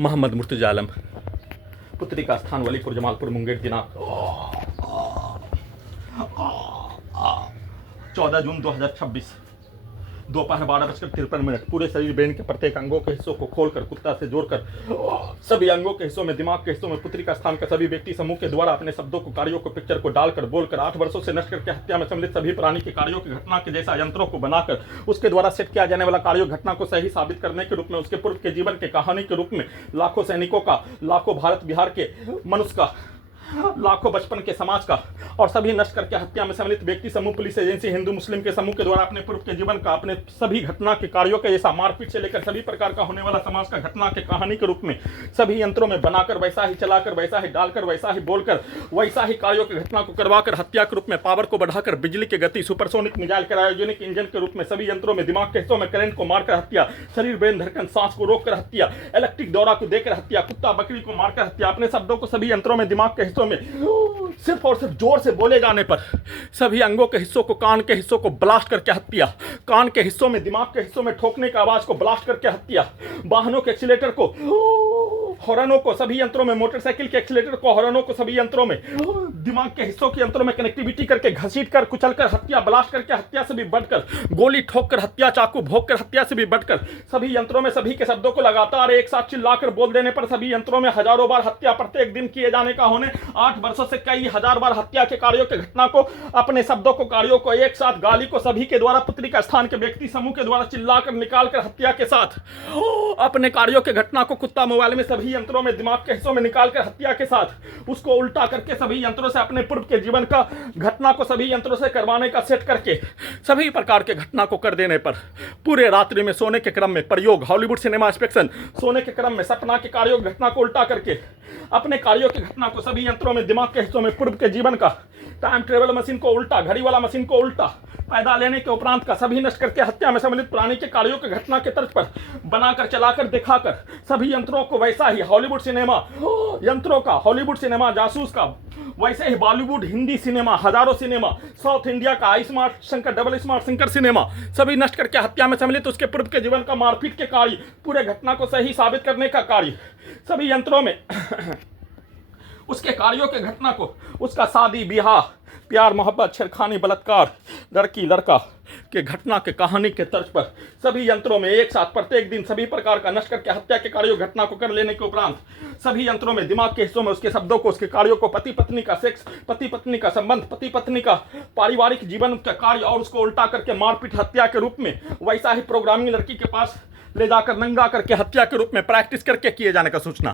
मोहम्मद मुर्तजा आलम, पुत्री का स्थान वलीपुर जमालपुर मुंगेर दिनांक 14 जून 2026 दोपहर 12:53। पूरे शरीर ब्रेन के प्रत्येक अंगों के हिस्सों को खोलकर कुत्ता से जोड़कर सभी अंगों के हिस्सों में, दिमाग के हिस्सों में पुत्री का स्थान का सभी व्यक्ति समूह के द्वारा अपने शब्दों को, कार्यों को, पिक्चर को डालकर बोलकर 8 वर्षों से नष्ट करके हत्या में सम्मिलित सभी प्राणी के कार्यों की घटना के जैसा यंत्रों को बनाकर उसके द्वारा सेट किया जाने वाला कार्यों घटना को सही साबित करने के रूप में, उसके पूर्व के जीवन के कहानी के रूप में लाखों सैनिकों का, लाखों भारत बिहार के मनुष्य का, लाखों बचपन के समाज का और सभी नष्ट करके हत्या में सम्मिलित व्यक्ति समूह, पुलिस एजेंसी, हिंदू मुस्लिम के समूह के द्वारा अपने पूर्व के जीवन का, अपने सभी घटना के कार्यों के जैसा मारपीट से लेकर सभी प्रकार का होने वाला समाज का घटना के कहानी के रूप में सभी यंत्रों में बनाकर, वैसा ही चलाकर, वैसा ही डालकर, वैसा ही बोलकर, वैसा ही कार्यों की घटना को करवाकर हत्या के रूप में पावर को बढ़ाकर बिजली की गति, सुपरसोनिक मिसाइल, क्रायोजेनिक इंजन के रूप में सभी यंत्रों में दिमाग के हिस्सों में करंट को मारकर हत्या, शरीर ब्रेन धड़कन सांस को रोककर हत्या, इलेक्ट्रिक दौरा को देकर हत्या, कुत्ता बकरी को मारकर हत्या, अपने शब्दों को सभी यंत्रों में, दिमाग के हिस्सों में सिर्फ और सिर्फ जोर से बोले जाने पर सभी अंगों के हिस्सों को, कान के हिस्सों को ब्लास्ट करके हत्या, कान के हिस्सों में, दिमाग के हिस्सों में ठोकने की आवाज को ब्लास्ट करके हत्या, वाहनों के एक्सीलेटर को, हॉर्नों को सभी यंत्रों में, मोटरसाइकिल के एक्सीलेटर को, हॉर्नों को सभी यंत्रों में, दिमाग के हिस्सों के यंत्रों में कनेक्टिविटी करके घसीट कर, कुचल कर हत्या, ब्लास्ट करके हत्या से भी बढ़कर, गोली ठोक कर हत्या, चाकू भोंक कर हत्या से भी बढ़कर सभी यंत्रों में सभी के शब्दों को लगातार एक साथ चिल्लाकर बोल देने पर सभी यंत्रों में हजारों बार हत्या प्रत्येक दिन किए जाने का होने 8 वर्षों से कई हजार बार हत्या के कार्यों के घटना को, अपने शब्दों को, कार्यों को, एक साथ गाली को सभी के द्वारा, पुत्री का स्थान के व्यक्ति समूह के द्वारा चिल्लाकर निकालकर हत्या के साथ अपने कार्यों के घटना को कुत्ता मोबाइल में सभी यंत्रों में, दिमाग के हिस्सों में निकालकर हत्या के साथ उसको उल्टा करके सभी यंत्रों से अपने पूर्व के जीवन का घटना को सभी यंत्रों से करवाने का सेट करके सभी प्रकार के घटना को कर देने पर पूरे रात्रि में सोने के क्रम में प्रयोग, हॉलीवुड सिनेमा इंस्पेक्शन, सोने के क्रम में सपना के कार्यों की घटना को उल्टा करके अपने कार्यों की घटना को सभी यंत्रों में, दिमाग के हिस्सों में, पूर्व के जीवन का टाइम ट्रेवल मशीन को उल्टा, घड़ी वाला मशीन को उल्टा, पैदा लेने के उपरांत का सभी नष्ट करके हत्या में सम्मिलित प्राणी के कार्यों की घटना के तर्ज पर बनाकर, चलाकर, दिखाकर सभी यंत्रों को वैसा ही हॉलीवुड सिनेमा यंत्रों का, हॉलीवुड सिनेमा जासूस का, वैसे ही बॉलीवुड, हिंदी सिनेमा, हजारों सिनेमा, साउथ इंडिया का smart Shankar, double smart Shankar cinema सभी नष्ट करके हत्या में सम्मिलित उसके पूर्व के जीवन का मारपीट के कार्य, पूरे घटना को सही साबित करने का कार्य सभी यंत्रों में उसके कार्यों के घटना को, उसका शादी ब्याह, प्यार मोहब्बत, छेड़खानी, बलात्कार, लड़की लड़का के घटना के कहानी के तर्ज पर सभी यंत्रों में एक साथ प्रत्येक दिन सभी प्रकार का नष्ट करके हत्या के कार्यों घटना को कर लेने के उपरांत सभी यंत्रों में, दिमाग के हिस्सों में उसके शब्दों को, उसके कार्यों को, पति पत्नी का सेक्स, पति पत्नी का संबंध, पति पत्नी का पारिवारिक जीवन का कार्य और उसको उल्टा करके मारपीट हत्या के रूप में वैसा ही प्रोग्रामिंग लड़की के पास ले जाकर नंगा करके हत्या के रूप में प्रैक्टिस करके किए जाने का सूचना।